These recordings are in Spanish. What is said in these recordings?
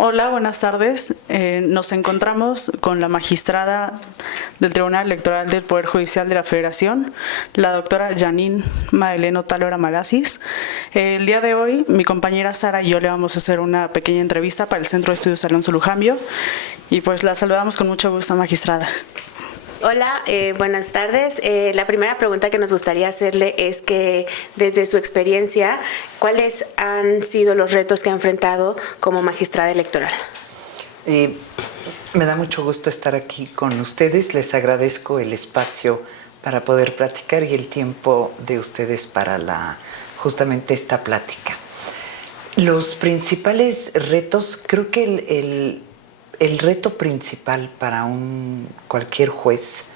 Hola, buenas tardes. Nos encontramos con la magistrada del Tribunal Electoral del Poder Judicial de la Federación, la doctora Janine Madeleno Talora Magasis. El día de hoy, mi compañera Sara y yo le vamos a hacer una pequeña entrevista para el Centro de Estudios Alonso Lujambio y pues la saludamos con mucho gusto, magistrada. Hola, buenas tardes. La primera pregunta que nos gustaría hacerle es que desde su experiencia, ¿cuáles han sido los retos que ha enfrentado como magistrada electoral? Me da mucho gusto estar aquí con ustedes. Les agradezco el espacio para poder platicar y el tiempo de ustedes para justamente esta plática. Los principales retos, creo que el reto principal para cualquier juez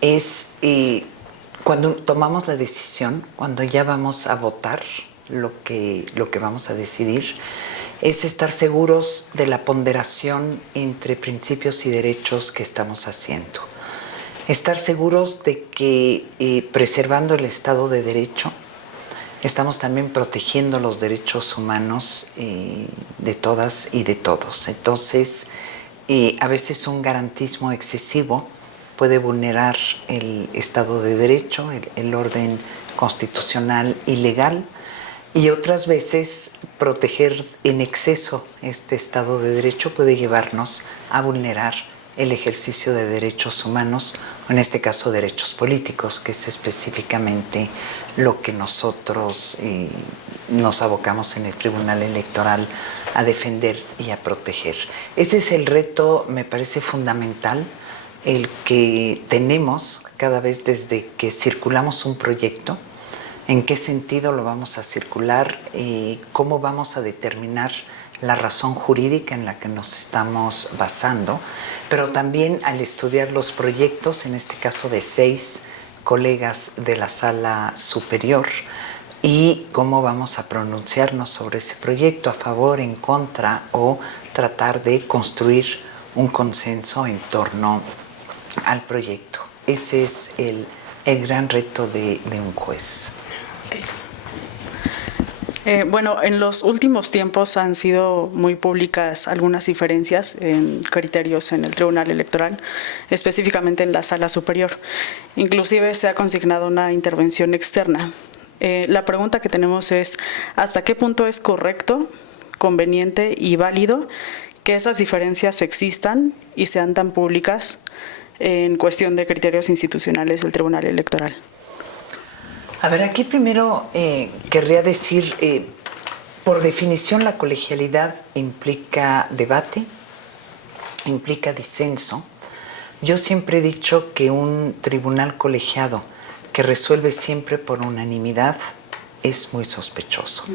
es cuando tomamos la decisión, cuando ya vamos a votar lo que vamos a decidir, es estar seguros de la ponderación entre principios y derechos que estamos haciendo. Estar seguros de que preservando el Estado de Derecho, estamos también protegiendo los derechos humanos de todas y de todos. Entonces, a veces un garantismo excesivo puede vulnerar el Estado de Derecho, el orden constitucional y legal, y otras veces proteger en exceso este Estado de Derecho puede llevarnos a vulnerar el ejercicio de derechos humanos, o en este caso derechos políticos, que es específicamente lo que nosotros nos abocamos en el Tribunal Electoral a defender y a proteger. Ese es el reto, me parece fundamental, el que tenemos cada vez desde que circulamos un proyecto, en qué sentido lo vamos a circular, cómo vamos a determinar la razón jurídica en la que nos estamos basando, pero también al estudiar los proyectos, en este caso de 6 colegas de la Sala Superior, y cómo vamos a pronunciarnos sobre ese proyecto, a favor, en contra, o tratar de construir un consenso en torno al proyecto. Ese es el gran reto de un juez. Bueno, en los últimos tiempos han sido muy públicas algunas diferencias en criterios en el Tribunal Electoral, específicamente en la Sala Superior. Inclusive se ha consignado una intervención externa. La pregunta que tenemos es, ¿hasta qué punto es correcto, conveniente y válido que esas diferencias existan y sean tan públicas en cuestión de criterios institucionales del Tribunal Electoral? A ver, aquí primero querría decir, por definición la colegialidad implica debate, implica disenso. Yo siempre he dicho que un tribunal colegiado que resuelve siempre por unanimidad es muy sospechoso.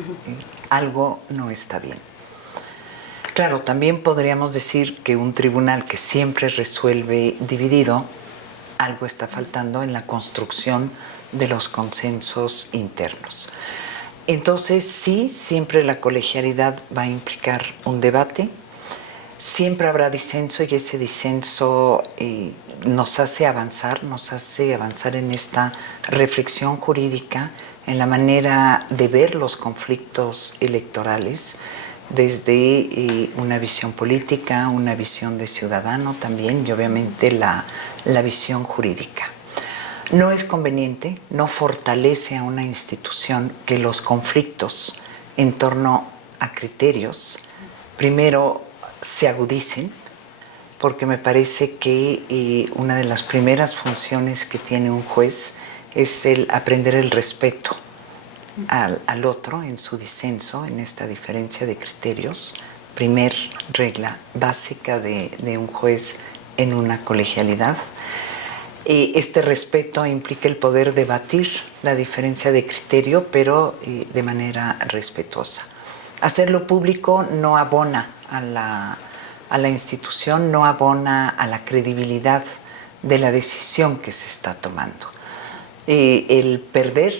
Algo no está bien. Claro, también podríamos decir que un tribunal que siempre resuelve dividido, algo está faltando en la construcción de los consensos internos. Entonces, sí, siempre la colegialidad va a implicar un debate, siempre habrá disenso y ese disenso nos hace avanzar en esta reflexión jurídica, en la manera de ver los conflictos electorales desde una visión política, una visión de ciudadano también y obviamente la visión jurídica. No es conveniente, no fortalece a una institución que los conflictos en torno a criterios primero se agudicen, porque me parece que una de las primeras funciones que tiene un juez es el aprender el respeto al otro en su disenso, en esta diferencia de criterios. Primer regla básica de un juez en una colegialidad. Este respeto implica el poder debatir la diferencia de criterio, pero de manera respetuosa. Hacerlo público no abona a la institución, no abona a la credibilidad de la decisión que se está tomando. El perder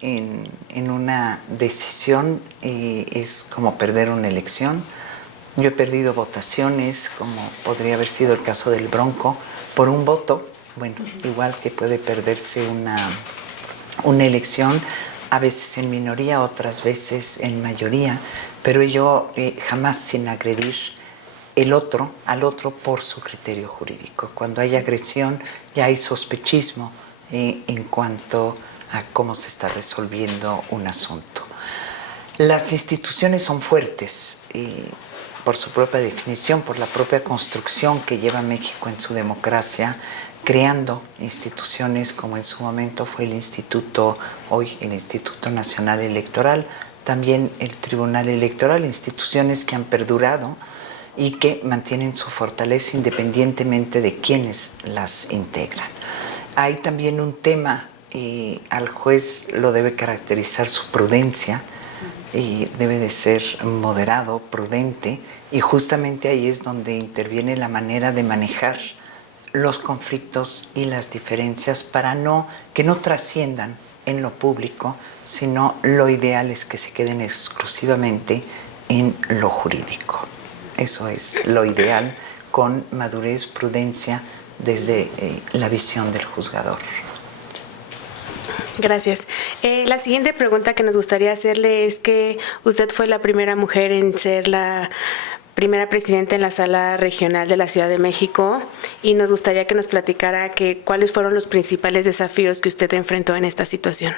en una decisión es como perder una elección. Yo he perdido votaciones, como podría haber sido el caso del Bronco, por un voto. Bueno, igual que puede perderse una elección, a veces en minoría, otras veces en mayoría, pero ello jamás sin agredir al otro por su criterio jurídico. Cuando hay agresión ya hay sospechismo en cuanto a cómo se está resolviendo un asunto. Las instituciones son fuertes por su propia definición, por la propia construcción que lleva México en su democracia, creando instituciones como en su momento fue el Instituto, hoy el Instituto Nacional Electoral, también el Tribunal Electoral, instituciones que han perdurado y que mantienen su fortaleza independientemente de quienes las integran. Hay también un tema, al juez lo debe caracterizar su prudencia, y debe de ser moderado, prudente, y justamente ahí es donde interviene la manera de manejar los conflictos y las diferencias para que no trasciendan en lo público, sino lo ideal es que se queden exclusivamente en lo jurídico. Eso es lo ideal, con madurez, prudencia, desde la visión del juzgador. Gracias. La siguiente pregunta que nos gustaría hacerle es que usted fue la primera mujer en ser la primera presidenta en la Sala Regional de la Ciudad de México y nos gustaría que nos platicara cuáles fueron los principales desafíos que usted enfrentó en esta situación.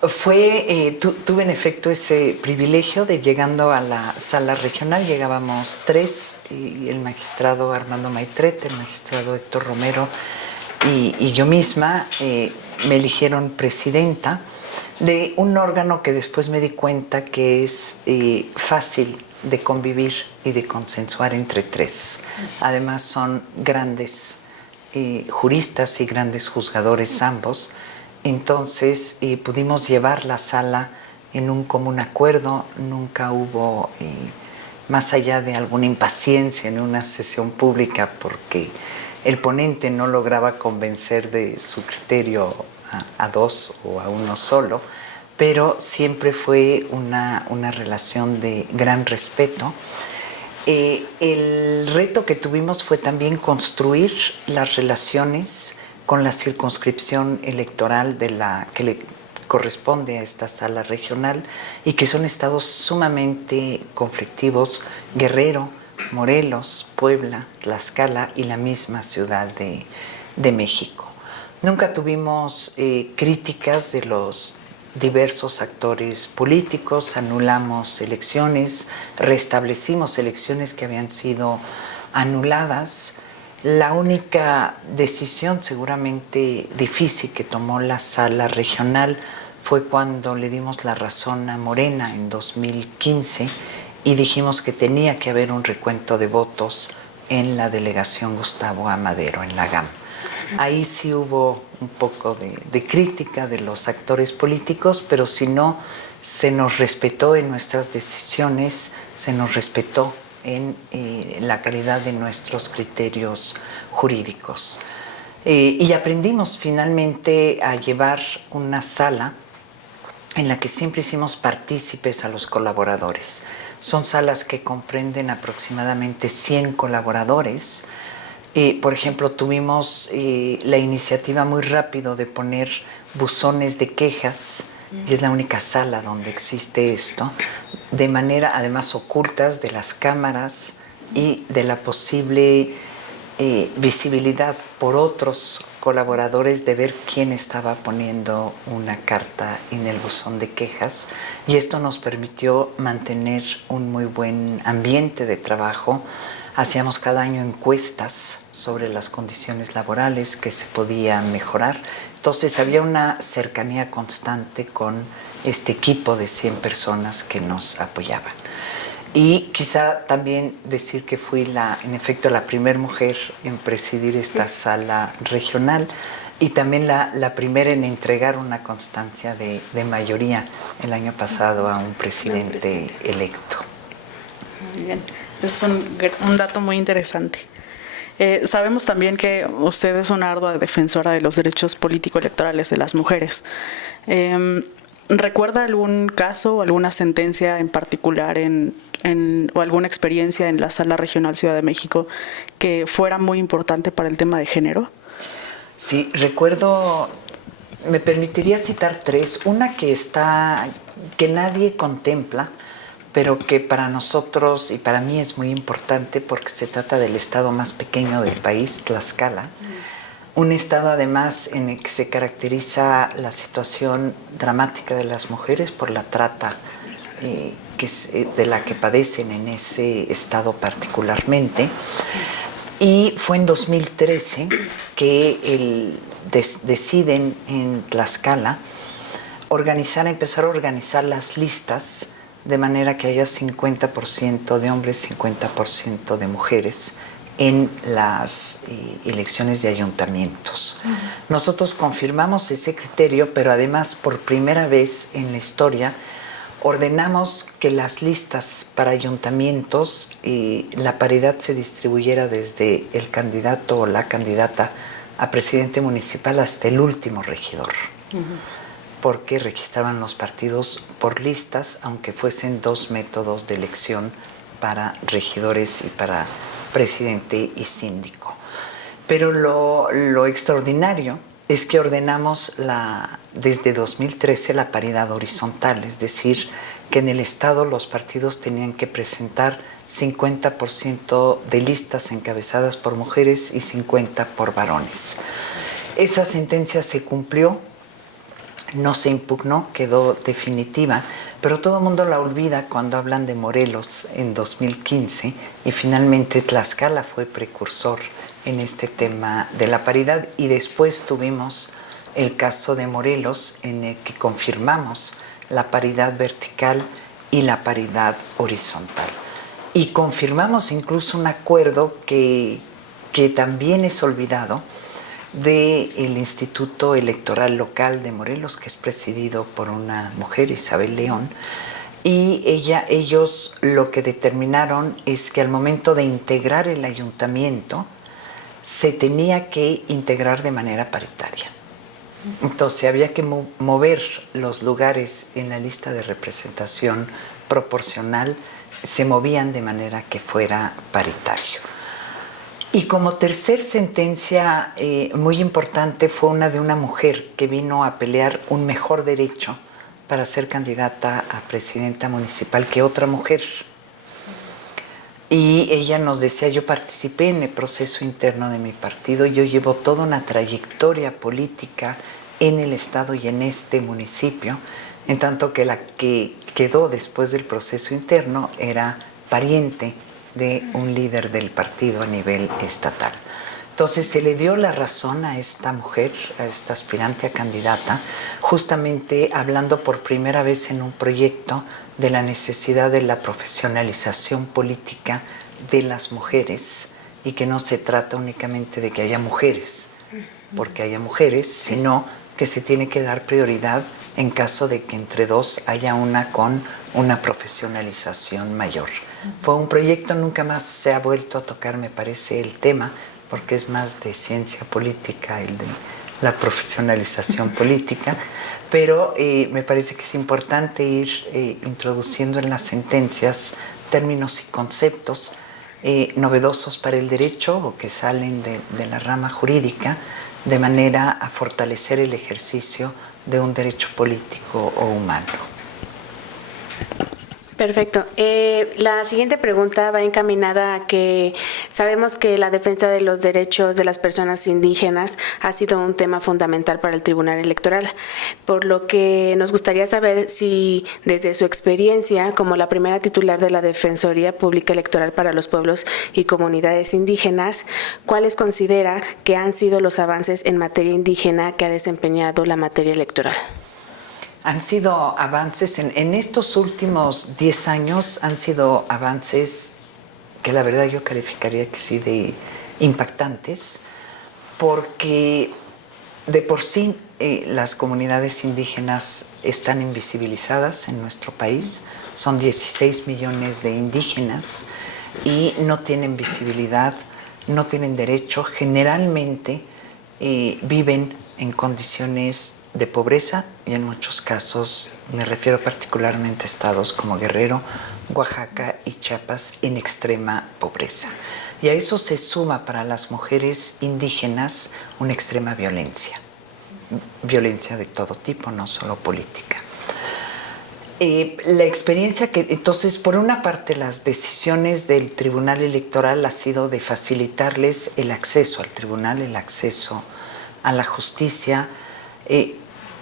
Tuve en efecto ese privilegio de, llegando a la Sala Regional, llegábamos 3, y el magistrado Armando Maitrete, el magistrado Héctor Romero y yo misma, me eligieron presidenta de un órgano que después me di cuenta que es fácil de convivir y de consensuar entre 3. Además son grandes juristas y grandes juzgadores ambos. Entonces pudimos llevar la sala en un común acuerdo. Nunca hubo, más allá de alguna impaciencia en una sesión pública porque el ponente no lograba convencer de su criterio a 2 o a 1 solo, pero siempre fue una relación de gran respeto. El reto que tuvimos fue también construir las relaciones con la circunscripción electoral que le corresponde a esta sala regional y que son estados sumamente conflictivos: Guerrero, Morelos, Puebla, Tlaxcala y la misma Ciudad de México. Nunca tuvimos críticas de los diversos actores políticos, anulamos elecciones, restablecimos elecciones que habían sido anuladas. La única decisión seguramente difícil que tomó la Sala Regional fue cuando le dimos la razón a Morena en 2015 y dijimos que tenía que haber un recuento de votos en la delegación Gustavo A. Madero, en la GAM. Ahí sí hubo un poco de crítica de los actores políticos, pero si no, se nos respetó en nuestras decisiones, se nos respetó en la calidad de nuestros criterios jurídicos. Y aprendimos finalmente a llevar una sala en la que siempre hicimos partícipes a los colaboradores. Son salas que comprenden aproximadamente 100 colaboradores. Por ejemplo, tuvimos la iniciativa muy rápido de poner buzones de quejas, y es la única sala donde existe esto, de manera además ocultas de las cámaras y de la posible visibilidad por otros colaboradores de ver quién estaba poniendo una carta en el buzón de quejas, y esto nos permitió mantener un muy buen ambiente de trabajo. Hacíamos cada año encuestas sobre las condiciones laborales que se podían mejorar. Entonces había una cercanía constante con este equipo de 100 personas que nos apoyaban. Y quizá también decir que fui en efecto la primera mujer en presidir esta sala regional y también la primera en entregar una constancia de mayoría el año pasado a un presidente electo. Muy bien. Es un dato muy interesante. Sabemos también que usted es una ardua defensora de los derechos político-electorales de las mujeres. ¿Recuerda algún caso o alguna sentencia en particular o alguna experiencia en la Sala Regional Ciudad de México que fuera muy importante para el tema de género? Sí, recuerdo, me permitiría citar 3. Una que nadie contempla, pero que para nosotros y para mí es muy importante porque se trata del estado más pequeño del país, Tlaxcala. Un estado además en el que se caracteriza la situación dramática de las mujeres por la trata de la que padecen en ese estado particularmente. Y fue en 2013 que deciden en Tlaxcala empezar a organizar las listas de manera que haya 50% de hombres, 50% de mujeres en las elecciones de ayuntamientos. Nosotros confirmamos ese criterio, pero además por primera vez en la historia ordenamos que las listas para ayuntamientos la paridad se distribuyera desde el candidato o la candidata a presidente municipal hasta el último regidor, porque registraban los partidos por listas, aunque fuesen dos métodos de elección para regidores y para presidente y síndico. Pero lo extraordinario es que ordenamos desde 2013 la paridad horizontal, es decir, que en el Estado los partidos tenían que presentar 50% de listas encabezadas por mujeres y 50% por varones. Esa sentencia se cumplió, no se impugnó, quedó definitiva, pero todo el mundo la olvida cuando hablan de Morelos en 2015 y finalmente Tlaxcala fue precursor en este tema de la paridad y después tuvimos el caso de Morelos en el que confirmamos la paridad vertical y la paridad horizontal. Y confirmamos incluso un acuerdo que también es olvidado del Instituto Electoral Local de Morelos, que es presidido por una mujer, Isabel León, y ellos lo que determinaron es que al momento de integrar el ayuntamiento se tenía que integrar de manera paritaria. Entonces había que mover los lugares en la lista de representación proporcional, se movían de manera que fuera paritario. Y como tercer sentencia muy importante fue una de una mujer que vino a pelear un mejor derecho para ser candidata a presidenta municipal que otra mujer. Y ella nos decía, yo participé en el proceso interno de mi partido, yo llevo toda una trayectoria política en el Estado y en este municipio, en tanto que la que quedó después del proceso interno era pariente de un líder del partido a nivel estatal. Entonces se le dio la razón a esta mujer, a esta aspirante a candidata, justamente hablando por primera vez en un proyecto de la necesidad de la profesionalización política de las mujeres y que no se trata únicamente de que haya mujeres, porque haya mujeres, sino que se tiene que dar prioridad en caso de que entre dos haya una con una profesionalización mayor. Fue un proyecto, nunca más se ha vuelto a tocar, me parece, el tema, porque es más de ciencia política, el de la profesionalización política, pero me parece que es importante ir introduciendo en las sentencias términos y conceptos novedosos para el derecho o que salen de la rama jurídica, de manera a fortalecer el ejercicio de un derecho político o humano. Perfecto. La siguiente pregunta va encaminada a que sabemos que la defensa de los derechos de las personas indígenas ha sido un tema fundamental para el Tribunal Electoral, por lo que nos gustaría saber si desde su experiencia como la primera titular de la Defensoría Pública Electoral para los Pueblos y Comunidades Indígenas, ¿cuáles considera que han sido los avances en materia indígena que ha desempeñado la materia electoral? Han sido avances, en estos últimos 10 años han sido avances que la verdad yo calificaría que sí de impactantes, porque de por sí las comunidades indígenas están invisibilizadas en nuestro país, son 16 millones de indígenas y no tienen visibilidad, no tienen derecho, generalmente viven en condiciones de pobreza y en muchos casos, me refiero particularmente a estados como Guerrero, Oaxaca y Chiapas, en extrema pobreza. Y a eso se suma para las mujeres indígenas una extrema violencia de todo tipo, no solo política. La experiencia que, entonces, por una parte, las decisiones del Tribunal Electoral ha sido de facilitarles el acceso al tribunal, el acceso a la justicia,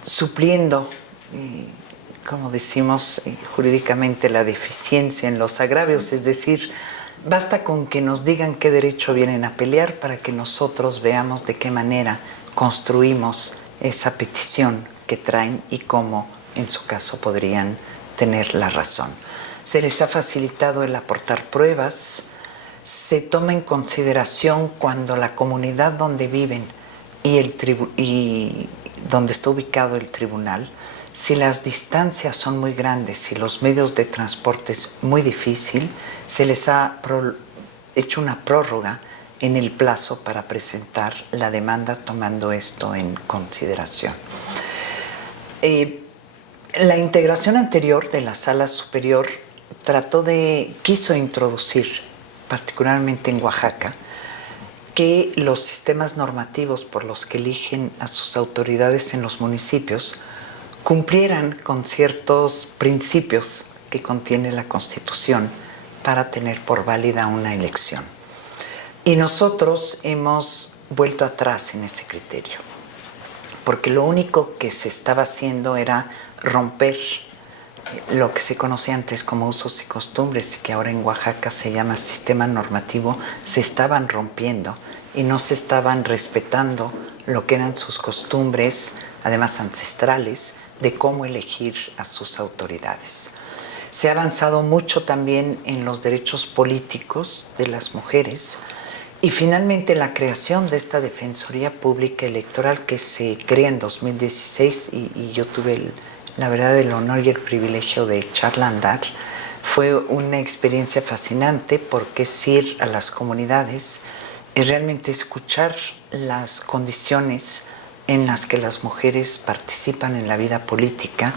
supliendo, como decimos jurídicamente, la deficiencia en los agravios, es decir, basta con que nos digan qué derecho vienen a pelear para que nosotros veamos de qué manera construimos esa petición que traen y cómo, en su caso, podrían tener la razón. Se les ha facilitado el aportar pruebas, se toma en consideración cuando la comunidad donde viven y donde está ubicado el tribunal, si las distancias son muy grandes, si los medios de transporte es muy difícil, se les ha hecho una prórroga en el plazo para presentar la demanda tomando esto en consideración. La integración anterior de la Sala Superior quiso introducir, particularmente en Oaxaca, que los sistemas normativos por los que eligen a sus autoridades en los municipios cumplieran con ciertos principios que contiene la Constitución para tener por válida una elección. Y nosotros hemos vuelto atrás en ese criterio, porque lo único que se estaba haciendo era romper lo que se conocía antes como usos y costumbres, que ahora en Oaxaca se llama sistema normativo, se estaban rompiendo y no se estaban respetando lo que eran sus costumbres, además ancestrales, de cómo elegir a sus autoridades. Se ha avanzado mucho también en los derechos políticos de las mujeres y finalmente la creación de esta Defensoría Pública Electoral que se crea en 2016 y yo tuve la verdad el honor y el privilegio de echarla a andar. Fue una experiencia fascinante porque es ir a las comunidades y realmente escuchar las condiciones en las que las mujeres participan en la vida política,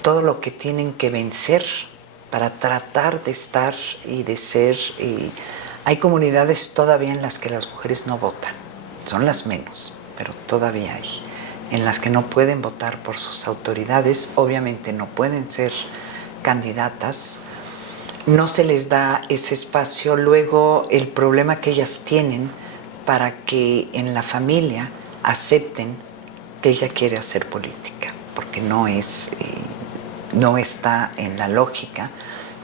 todo lo que tienen que vencer para tratar de estar y de ser. Hay comunidades todavía en las que las mujeres no votan, son las menos, pero todavía hay, en las que no pueden votar por sus autoridades, obviamente no pueden ser candidatas, no se les da ese espacio. Luego el problema que ellas tienen para que en la familia acepten que ella quiere hacer política, porque no está en la lógica.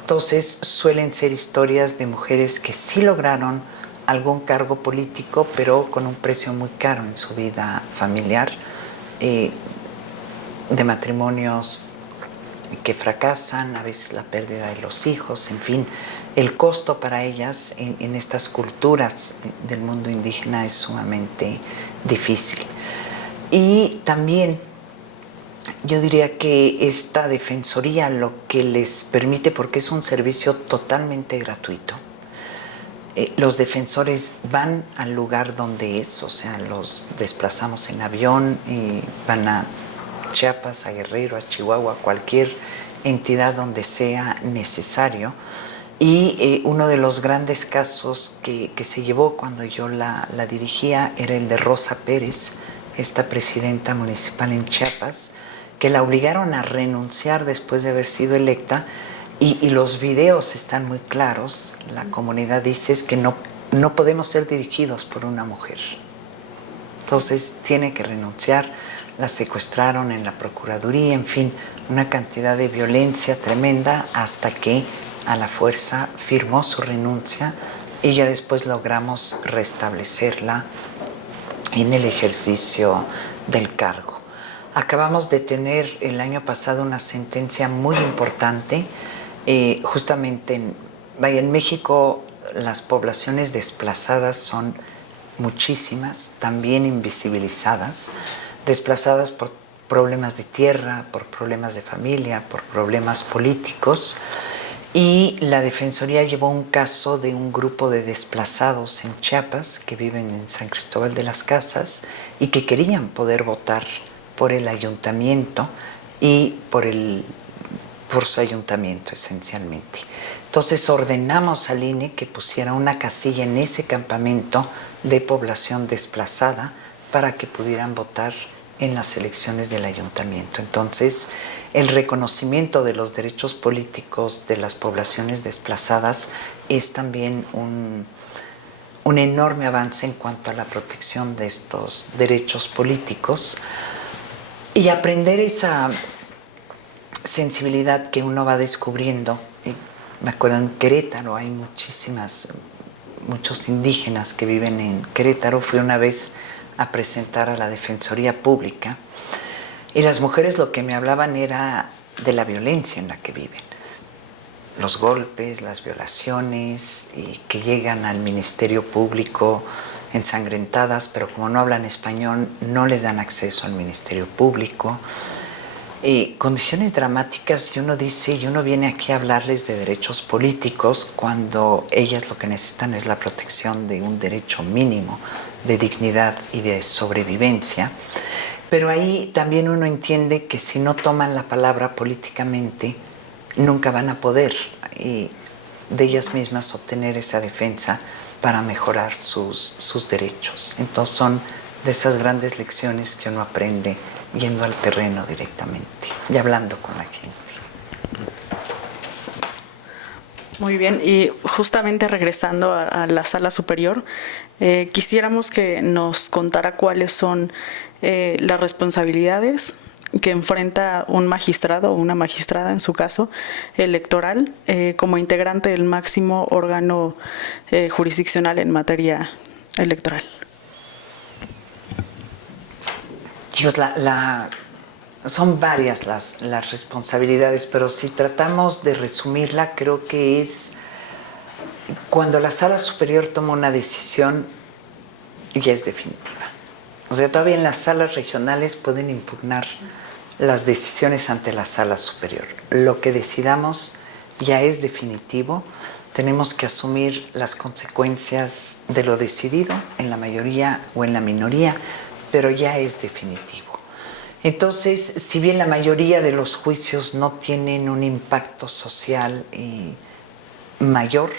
Entonces suelen ser historias de mujeres que sí lograron algún cargo político, pero con un precio muy caro en su vida familiar, de matrimonios que fracasan, a veces la pérdida de los hijos, en fin, el costo para ellas en estas culturas del mundo indígena es sumamente difícil. Y también yo diría que esta defensoría lo que les permite, porque es un servicio totalmente gratuito, los defensores van al lugar donde es, o sea, los desplazamos en avión y van a Chiapas, a Guerrero, a Chihuahua, a cualquier entidad donde sea necesario. Y uno de los grandes casos que se llevó cuando yo la dirigía era el de Rosa Pérez, esta presidenta municipal en Chiapas, que la obligaron a renunciar después de haber sido electa, y los videos están muy claros. La comunidad dice es que no podemos ser dirigidos por una mujer. Entonces tiene que renunciar, la secuestraron en la Procuraduría, en fin, una cantidad de violencia tremenda hasta que a la fuerza firmó su renuncia y ya después logramos restablecerla en el ejercicio del cargo. Acabamos de tener el año pasado una sentencia muy importante, justamente en México las poblaciones desplazadas son muchísimas, también invisibilizadas, desplazadas por problemas de tierra, por problemas de familia, por problemas políticos. Y la Defensoría llevó un caso de un grupo de desplazados en Chiapas que viven en San Cristóbal de las Casas y que querían poder votar por el ayuntamiento y por su ayuntamiento esencialmente. Entonces ordenamos al INE que pusiera una casilla en ese campamento de población desplazada para que pudieran votar en las elecciones del ayuntamiento. Entonces el reconocimiento de los derechos políticos de las poblaciones desplazadas es también un enorme avance en cuanto a la protección de estos derechos políticos y aprender esa sensibilidad que uno va descubriendo. Me acuerdo, en Querétaro hay muchos indígenas que viven en Querétaro. Fui una vez a presentar a la Defensoría Pública y las mujeres lo que me hablaban era de la violencia en la que viven. Los golpes, las violaciones y que llegan al Ministerio Público ensangrentadas, pero como no hablan español no les dan acceso al Ministerio Público. Condiciones dramáticas, y uno dice, y uno viene aquí a hablarles de derechos políticos cuando ellas lo que necesitan es la protección de un derecho mínimo de dignidad y de sobrevivencia. Pero ahí también uno entiende que si no toman la palabra políticamente, nunca van a poder de ellas mismas obtener esa defensa para mejorar sus derechos. Entonces son de esas grandes lecciones que uno aprende yendo al terreno directamente y hablando con la gente. Muy bien, y justamente regresando a la sala superior, quisiéramos que nos contara cuáles son las responsabilidades que enfrenta un magistrado o una magistrada, en su caso, electoral, como integrante del máximo órgano jurisdiccional en materia electoral. Dios, son varias las responsabilidades, pero si tratamos de resumirla, creo que es cuando la sala superior toma una decisión, ya es definitiva. O sea, todavía en las salas regionales pueden impugnar las decisiones ante la sala superior. Lo que decidamos ya es definitivo. Tenemos que asumir las consecuencias de lo decidido en la mayoría o en la minoría, pero ya es definitivo. Entonces, si bien la mayoría de los juicios no tienen un impacto social mayor,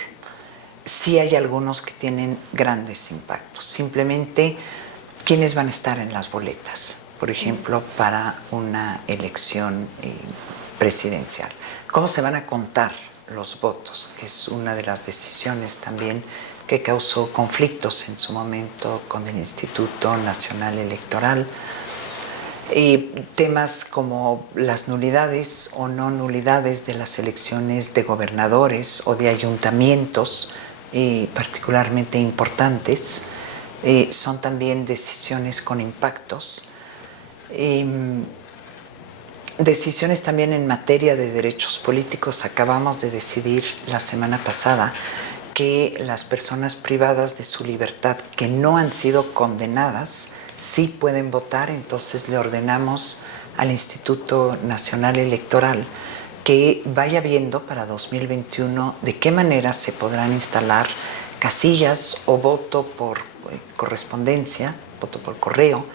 sí hay algunos que tienen grandes impactos. Simplemente, ¿quiénes van a estar en las boletas? Por ejemplo, para una elección presidencial. ¿Cómo se van a contar los votos? Que es una de las decisiones también que causó conflictos en su momento con el Instituto Nacional Electoral. Temas como las nulidades o no nulidades de las elecciones de gobernadores o de ayuntamientos, particularmente importantes, son también decisiones con impactos. Decisiones también en materia de derechos políticos. Acabamos de decidir la semana pasada que las personas privadas de su libertad que no han sido condenadas sí pueden votar. Entonces le ordenamos al Instituto Nacional Electoral que vaya viendo para 2021 de qué manera se podrán instalar casillas o voto por correspondencia, voto por correo,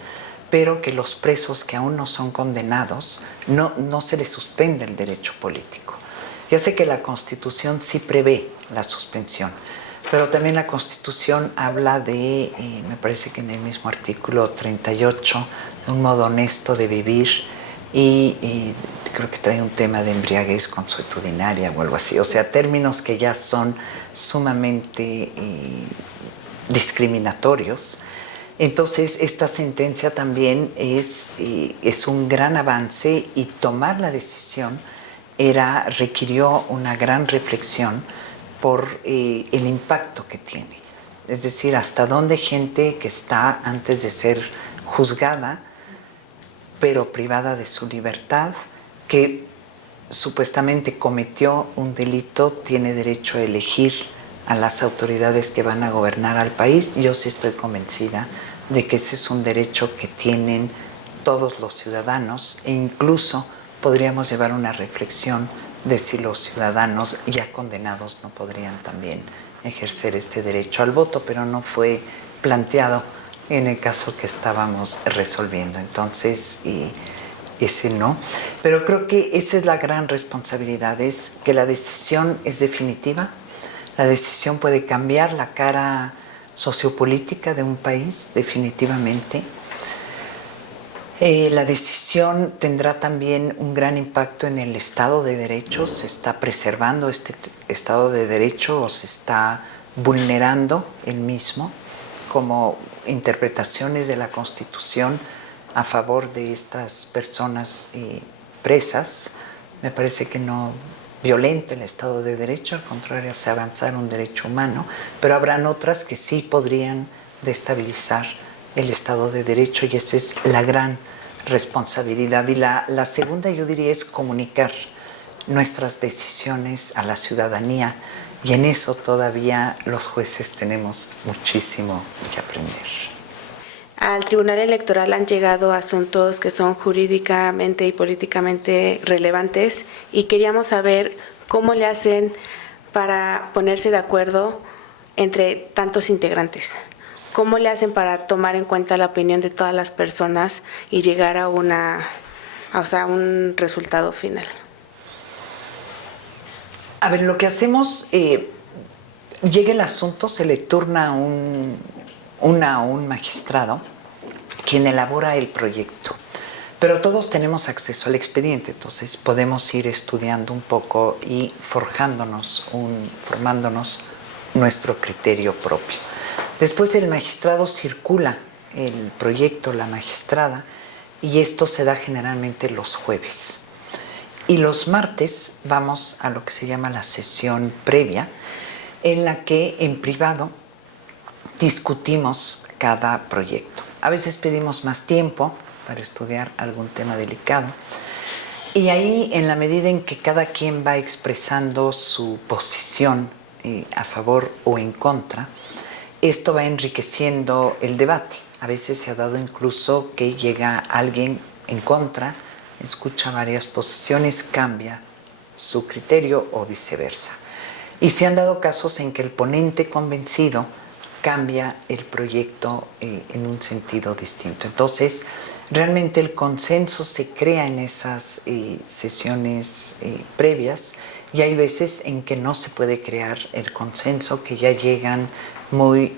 pero que los presos que aún no son condenados no se les suspende el derecho político. Ya sé que la Constitución sí prevé la suspensión, pero también la Constitución habla de, me parece que en el mismo artículo 38, de un modo honesto de vivir y creo que trae un tema de embriaguez consuetudinaria o algo así. O sea, términos que ya son sumamente discriminatorios. Entonces, esta sentencia también es un gran avance y tomar la decisión requirió una gran reflexión por el impacto que tiene. Es decir, hasta dónde gente que está antes de ser juzgada, pero privada de su libertad, que supuestamente cometió un delito, tiene derecho a elegir a las autoridades que van a gobernar al país. Yo sí estoy convencida de que ese es un derecho que tienen todos los ciudadanos e incluso podríamos llevar una reflexión de si los ciudadanos ya condenados no podrían también ejercer este derecho al voto, pero no fue planteado en el caso que estábamos resolviendo. Entonces, ese no. Pero creo que esa es la gran responsabilidad, es que la decisión es definitiva. La decisión puede cambiar la cara sociopolítica de un país, definitivamente. La decisión tendrá también un gran impacto en el Estado de Derecho. ¿Se está preservando este Estado de Derecho o se está vulnerando el mismo? Como interpretaciones de la Constitución a favor de estas personas presas, me parece que no violenta el Estado de Derecho, al contrario, se avanzar un derecho humano, pero habrán otras que sí podrían destabilizar el Estado de Derecho y esa es la gran responsabilidad. Y la segunda, yo diría, es comunicar nuestras decisiones a la ciudadanía y en eso todavía los jueces tenemos muchísimo que aprender. Al Tribunal Electoral han llegado asuntos que son jurídicamente y políticamente relevantes y queríamos saber cómo le hacen para ponerse de acuerdo entre tantos integrantes. ¿Cómo le hacen para tomar en cuenta la opinión de todas las personas y llegar a un resultado final? A ver, lo que hacemos, llega el asunto, se le turna a un magistrado quien elabora el proyecto. Pero todos tenemos acceso al expediente, entonces podemos ir estudiando un poco y formándonos nuestro criterio propio. Después el magistrado circula el proyecto, la magistrada, y esto se da generalmente los jueves. Y los martes vamos a lo que se llama la sesión previa, en la que en privado discutimos cada proyecto. A veces pedimos más tiempo para estudiar algún tema delicado. Y ahí, en la medida en que cada quien va expresando su posición a favor o en contra, esto va enriqueciendo el debate. A veces se ha dado incluso que llega alguien en contra, escucha varias posiciones, cambia su criterio o viceversa. Y se han dado casos en que el ponente convencido cambia el proyecto en un sentido distinto. Entonces, realmente el consenso se crea en esas sesiones previas y hay veces en que no se puede crear el consenso, que ya llegan muy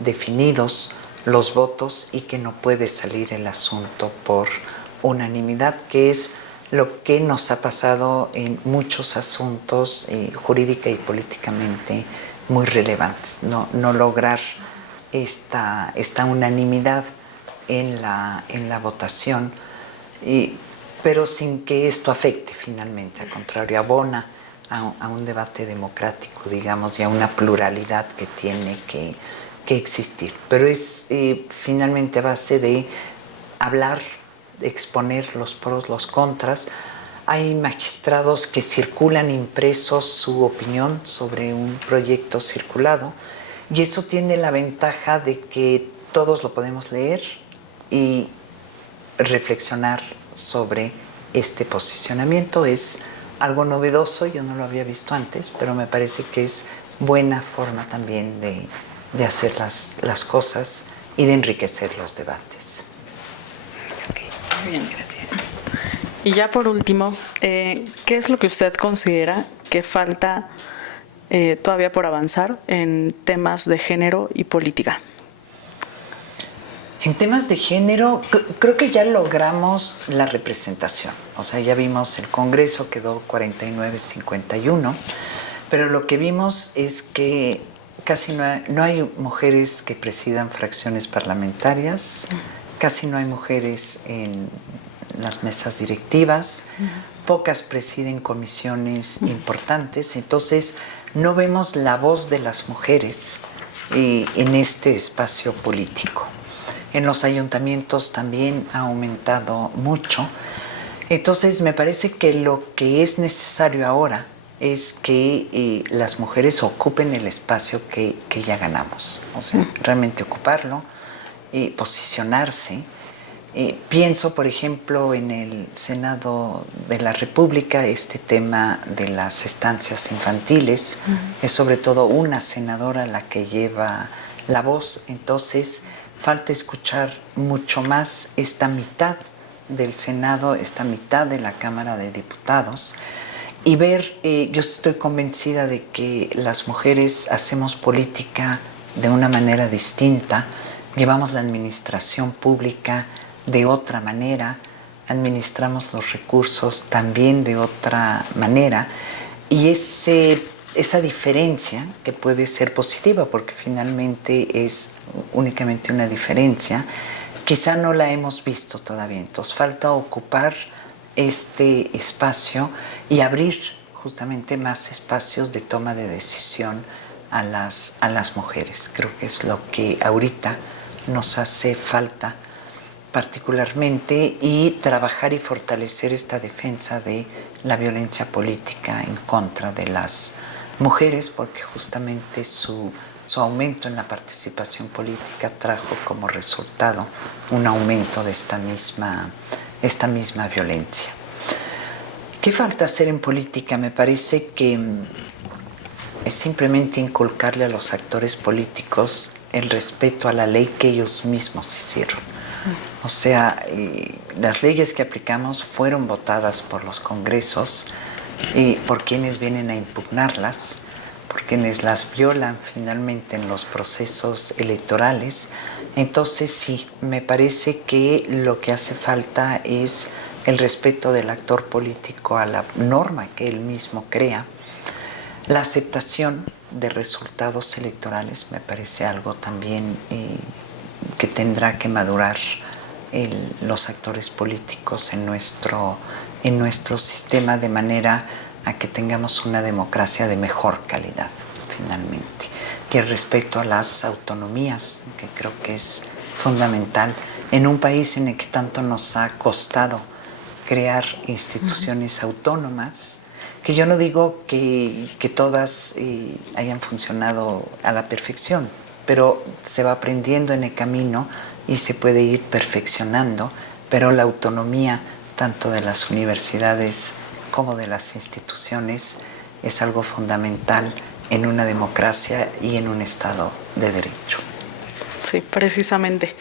definidos los votos y que no puede salir el asunto por unanimidad, que es lo que nos ha pasado en muchos asuntos jurídica y políticamente muy relevantes. No lograr esta unanimidad en la votación, pero sin que esto afecte finalmente, al contrario, abona a un debate democrático, digamos, y a una pluralidad que tiene que existir. Pero es finalmente a base de hablar, de exponer los pros, los contras. Hay magistrados que circulan impresos su opinión sobre un proyecto circulado y eso tiene la ventaja de que todos lo podemos leer y reflexionar sobre este posicionamiento. Es algo novedoso, yo no lo había visto antes, pero me parece que es buena forma también de hacer las cosas y de enriquecer los debates. Okay, muy bien, gracias. Y ya por último, ¿qué es lo que usted considera que falta todavía por avanzar en temas de género y política? En temas de género, creo que ya logramos la representación. O sea, ya vimos el Congreso, quedó 49-51, pero lo que vimos es que casi no hay mujeres que presidan fracciones parlamentarias, casi no hay mujeres en las mesas directivas, pocas presiden comisiones importantes, entonces no vemos la voz de las mujeres en este espacio político. En los ayuntamientos también ha aumentado mucho. Entonces me parece que lo que es necesario ahora es que las mujeres ocupen el espacio que ya ganamos. O sea, realmente ocuparlo, posicionarse. Pienso, por ejemplo, en el Senado de la República, este tema de las estancias infantiles. Es sobre todo una senadora la que lleva la voz. Entonces falta escuchar mucho más esta mitad del Senado, esta mitad de la Cámara de Diputados y ver, yo estoy convencida de que las mujeres hacemos política de una manera distinta, llevamos la administración pública de otra manera, administramos los recursos también de otra manera, y esa diferencia, que puede ser positiva porque finalmente es únicamente una diferencia, quizá no la hemos visto todavía. Entonces falta ocupar este espacio y abrir justamente más espacios de toma de decisión a las mujeres. Creo que es lo que ahorita nos hace falta particularmente, y trabajar y fortalecer esta defensa de la violencia política en contra de las mujeres, porque justamente su aumento en la participación política trajo como resultado un aumento de esta misma violencia. ¿Qué falta hacer en política? Me parece que es simplemente inculcarle a los actores políticos el respeto a la ley que ellos mismos hicieron. O sea, las leyes que aplicamos fueron votadas por los congresos, por quienes vienen a impugnarlas, por quienes las violan finalmente en los procesos electorales. Entonces sí, me parece que lo que hace falta es el respeto del actor político a la norma que él mismo crea. La aceptación de resultados electorales me parece algo también que tendrá que madurar los actores políticos en nuestro sistema, de manera a que tengamos una democracia de mejor calidad finalmente. Y el respeto a las autonomías, que creo que es fundamental en un país en el que tanto nos ha costado crear instituciones autónomas, que yo no digo que todas hayan funcionado a la perfección, pero se va aprendiendo en el camino y se puede ir perfeccionando, pero la autonomía tanto de las universidades como de las instituciones es algo fundamental en una democracia y en un Estado de Derecho. Sí, precisamente.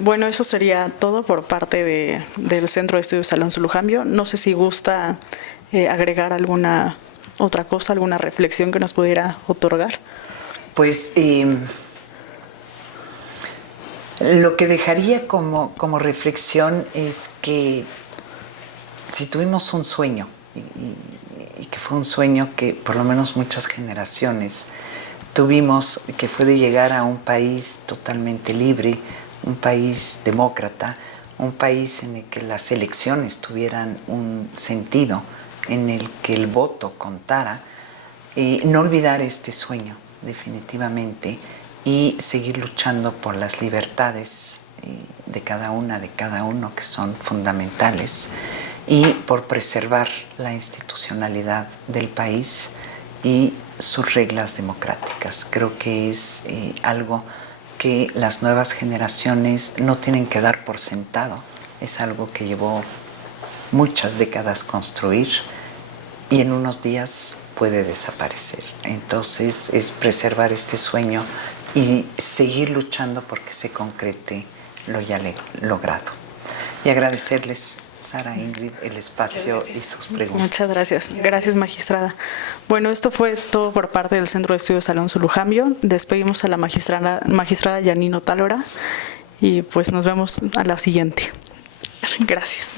Bueno, eso sería todo por parte del Centro de Estudios Alonso Lujambio. No sé si gusta agregar alguna otra cosa, alguna reflexión que nos pudiera otorgar. Pues lo que dejaría como reflexión es que si tuvimos un sueño, y que fue un sueño que por lo menos muchas generaciones tuvimos, que fue de llegar a un país totalmente libre, un país demócrata, un país en el que las elecciones tuvieran un sentido, en el que el voto contara, no olvidar este sueño definitivamente, y seguir luchando por las libertades de cada uno, que son fundamentales, y por preservar la institucionalidad del país y sus reglas democráticas. Creo que es algo que las nuevas generaciones no tienen que dar por sentado. Es algo que llevó muchas décadas construir y en unos días puede desaparecer. Entonces es preservar este sueño y seguir luchando porque se concrete lo ya logrado. Y agradecerles, Sara, Ingrid, el espacio y sus preguntas. Muchas gracias. Gracias, magistrada. Bueno, esto fue todo por parte del Centro de Estudios Alonso Lujambio. Despedimos a la magistrada Yanino Tálora y pues nos vemos a la siguiente. Gracias.